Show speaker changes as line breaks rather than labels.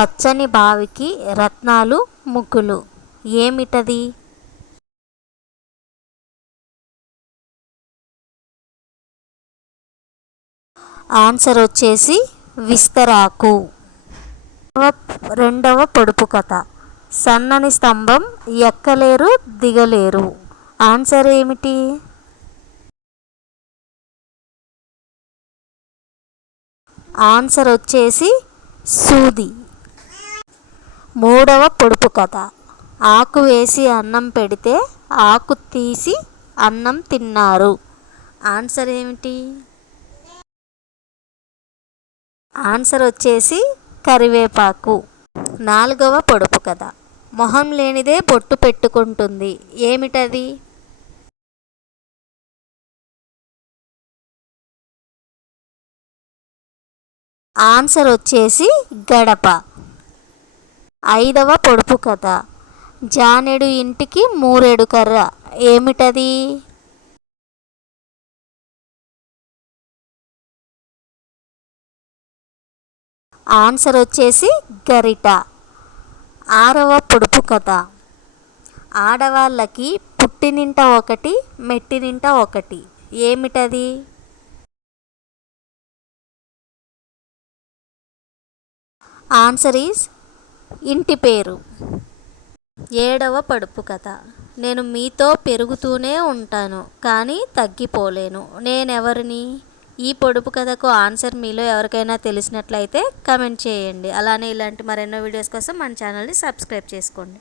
పచ్చని బావికి రత్నాలు ముగ్గులు. ఏమిటది? ఆన్సర్ వచ్చేసి విస్తరాకు. రెండవ పొడుపు కథ. సన్నని స్తంభం ఎక్కలేరు దిగలేరు. ఆన్సర్ ఏమిటి? ఆన్సర్ వచ్చేసి సూది. మూడవ పొడుపు కథ. ఆకు వేసి అన్నం పెడితే ఆకు తీసి అన్నం తిన్నారు. ఆన్సర్ ఏమిటి? ఆన్సర్ వచ్చేసి కరివేపాకు. నాలుగవ పొడుపు కథ. మొహం లేనిదే బొట్టు పెట్టుకుంటుంది. ఏమిటది? ఆన్సర్ వచ్చేసి గడప. ఐదవ పొడుపు కథ. జానెడు ఇంటికి మూరెడు కర్ర. ఏమిటది? ఆన్సర్ వచ్చేసి గరిట. ఆరవ పొడుపు కథ. ఆడవాళ్ళకి పుట్టినింట ఒకటి మెట్టినింట ఒకటి. ఏమిటది? ఆన్సర్ ఈజ్ ఇంటి పేరు. ఏడవ పడుపు కథ. నేను మీతో పెరుగుతూనే ఉంటాను కానీ తగ్గిపోలేను. నేనెవరిని? ఈ పొడుపు కథకు ఆన్సర్ మీలో ఎవరికైనా తెలిసినట్లయితే కమెంట్ చేయండి. అలానే ఇలాంటి మరెన్నో వీడియోస్ కోసం మన ఛానల్ని సబ్స్క్రైబ్ చేసుకోండి.